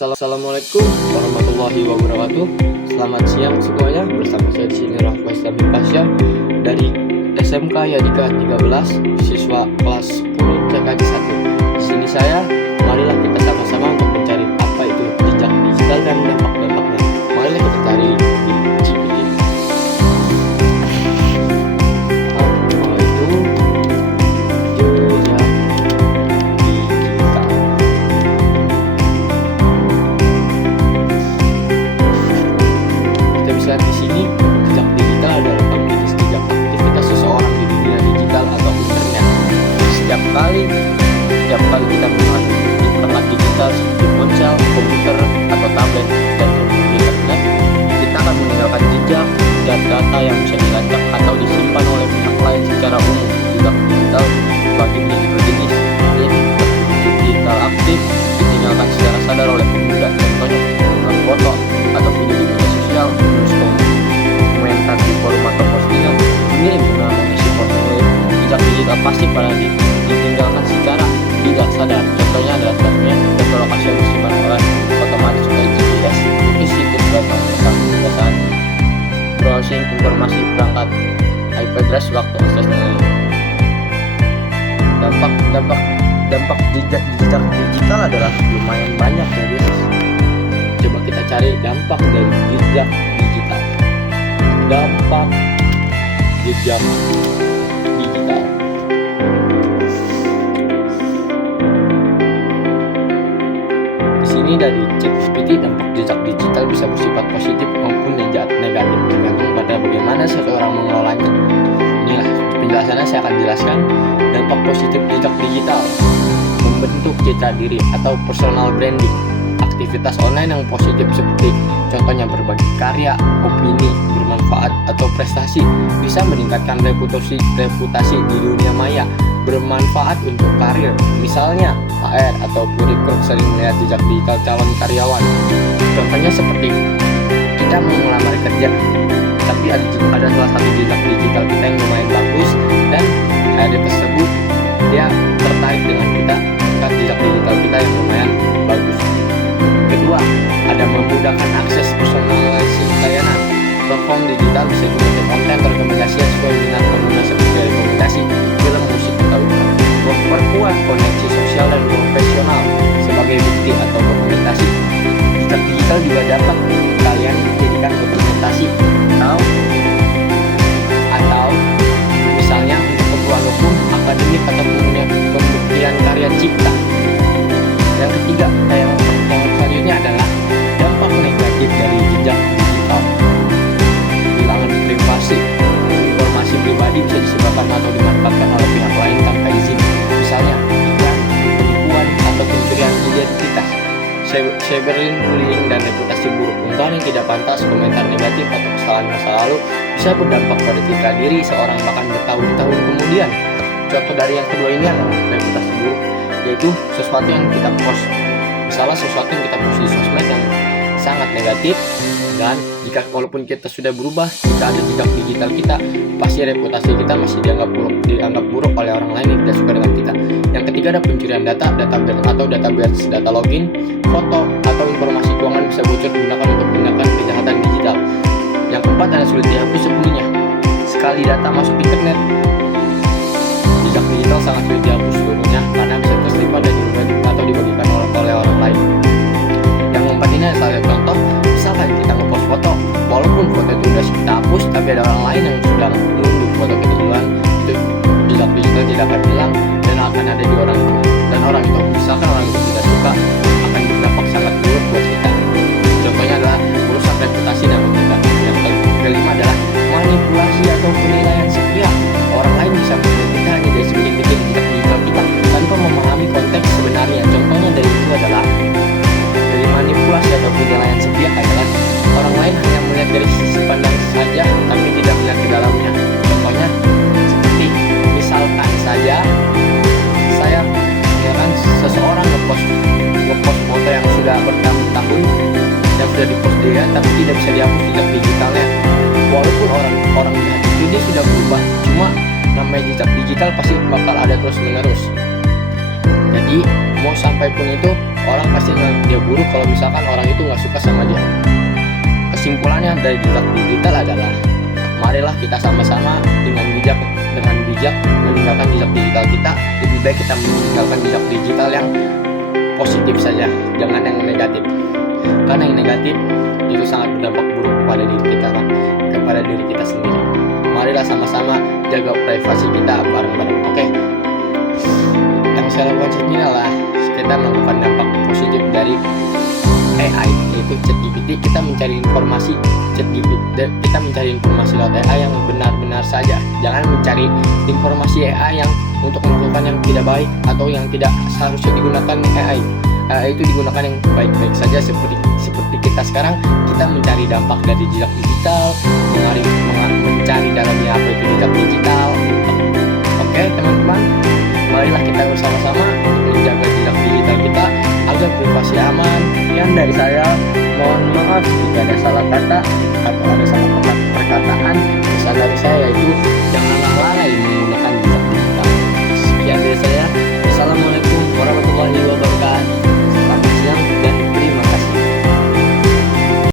Assalamualaikum warahmatullahi wabarakatuh. Selamat siang semuanya. Bersama saya di sini Rafa Islami Pasya dari SMK Yadika 13, siswa kelas 10 CKJ 1. Di sini saya, marilah kita sama-sama untuk mencari apa itu jejak digital dan dampak-dampaknya. Marilah kita cari di GPT. Apa itu jejak digital? Kita bisa lihat di sini, jejak digital adalah jenis jejak aktivitas seseorang di dunia digital atau internet. Setiap kali kita menggunakan perangkat digital seperti ponsel, komputer, atau tablet dan internet, kita akan meninggalkan jejak dan data yang bisa dilacak atau disimpan oleh pihak lain secara umum. Jejak digital bagi jenis digital aktif ditinggalkan secara sadar oleh pengguna, contohnya mengunggah foto atau video di media sosial, menulis komentar di forum atau postingan, mengirim email, mengisi formulir. Jejak digital pasif pada ditinggalkan secara tidak sadar, contohnya adalah stasiun dan lokasi yang disimpan oleh otomatis oleh GPS, situs data kebiasaan browsing informasi perangkat IP address waktu akses lain. Dampak jejak digital adalah lumayan banyak ya guys. Coba kita cari dampak dari jejak digital. Dampak jejak digital. Di sini dari ChatGPT, dampak jejak digital bisa bersifat positif maupun negatif, tergantung pada bagaimana seseorang mengelolanya. Inilah penjelasannya, saya akan jelaskan. Dampak positif jejak digital: membentuk citra diri atau personal branding. Aktivitas online yang positif seperti contohnya berbagi karya, opini, bermanfaat, atau prestasi bisa meningkatkan reputasi di dunia maya, bermanfaat untuk karir. Misalnya HR atau rekrut sering melihat jejak digital calon karyawan. Contohnya seperti kita mau melamar kerja, tapi ada salah satu jejak digital kita yang lumayan bagus dan HR tersebut dia tertarik dengan kita karena jejak digital kita yang lumayan bagus. Kedua, ada memudahkan akses personalisasi layanan. Platform digital bisa membentuk konten rekomendasi sesuai minat pengguna seperti rekomendasi film, musik, atau iklan. Memperkuat koneksi sosial dan profesional sebagai bukti atau dokumentasi. Jejak digital juga dapat kalian jadikan dokumentasi atau misalnya untuk keperluan hukum, akademik, atau pembuktian karya cipta. Yang ketiga, yang selanjutnya adalah dampak negatif dari jejak digital. Kehilangan privasi. Informasi pribadi bisa disebarkan atau dimanfaatkan oleh pihak lain tanpa izin. Misalnya iklan, penipuan, atau pencurian identitas. Cyberbullying dan reputasi buruk. Unggahan yang tidak pantas, komentar negatif, atau kesalahan masa lalu bisa berdampak pada citra diri seorang bahkan bertahun-tahun kemudian. Contoh dari yang kedua ini adalah reputasi buruk, yaitu sesuatu yang kita post. Misalnya sesuatu yang kita post di sosmed yang sangat negatif, dan jika walaupun kita sudah berubah, jika ada jejak digital kita, pasti reputasi kita masih dianggap buruk oleh orang lain yang tidak suka dengan kita. Yang ketiga ada pencurian data atau database, data login, foto, atau informasi keuangan bisa bocor digunakan untuk tindakan kejahatan digital. Yang keempat ada sulit dihapus sepenuhnya. Sekali data masuk internet, jejak digital sangat sulit dihapus seluruhnya karena bisa tersimpan dan atau dibagikan oleh orang lain. Yang keempat ini adalah contoh, misalkan kita ngepost foto, walaupun foto itu sudah kita hapus, tapi ada orang lain yang sudah mengunduh foto kita duluan, itu jejak digital tidak akan hilang dan akan ada di orang itu. Dan orang itu, misalkan orang itu tidak suka, akan berdampak sangat buruk buat kita. Contohnya adalah merusak reputasi nama kita. Yang kelima adalah manipulasi atau penilaian sepihak. Orang lain bisa menilai kita hanya dari sedikit jejak digital kita tanpa memahami konteks sebenarnya. Contohnya dari itu adalah dari manipulasi atau penilaian sepihak adalah orang lain hanya melihat dari sisi pandang saja tapi tidak melihat ke dalamnya. Contohnya seperti misalkan saja saya kan seseorang ngepost foto yang sudah bertahun-tahun yang sudah dipost dia tapi tidak bisa dihapus jejak digitalnya. Walaupun orang itu dia sudah berubah, cuma namanya jejak digital pasti bakal ada terus menerus. Jadi mau sampai pun itu orang pasti nganggap dia buruk kalau misalkan orang itu nggak suka sama dia. Kesimpulannya dari jejak digital adalah, marilah kita sama-sama dengan bijak meninggalkan jejak digital kita. Lebih baik kita meninggalkan jejak digital yang positif saja, jangan yang negatif. Karena yang negatif itu sangat berdampak buruk kepada diri kita sendiri. Marilah sama-sama jaga privasi kita bareng-bareng. Oke. Yang saya lakukan sini adalah kita melakukan dampak positif dari AI, yaitu ChatGPT. Kita mencari informasi lewat AI yang benar-benar saja. Jangan mencari informasi AI yang untuk melakukan yang tidak baik atau yang tidak seharusnya digunakan AI. Itu digunakan yang baik-baik saja, seperti kita sekarang. Kita mencari dampak dari jejak digital, mencari dalamnya apa itu jejak digital. Oke teman-teman, marilah kita bersama-sama untuk menjaga jejak digital kita agar privasi aman. Yang dari saya, mohon maaf jika ada salah kata.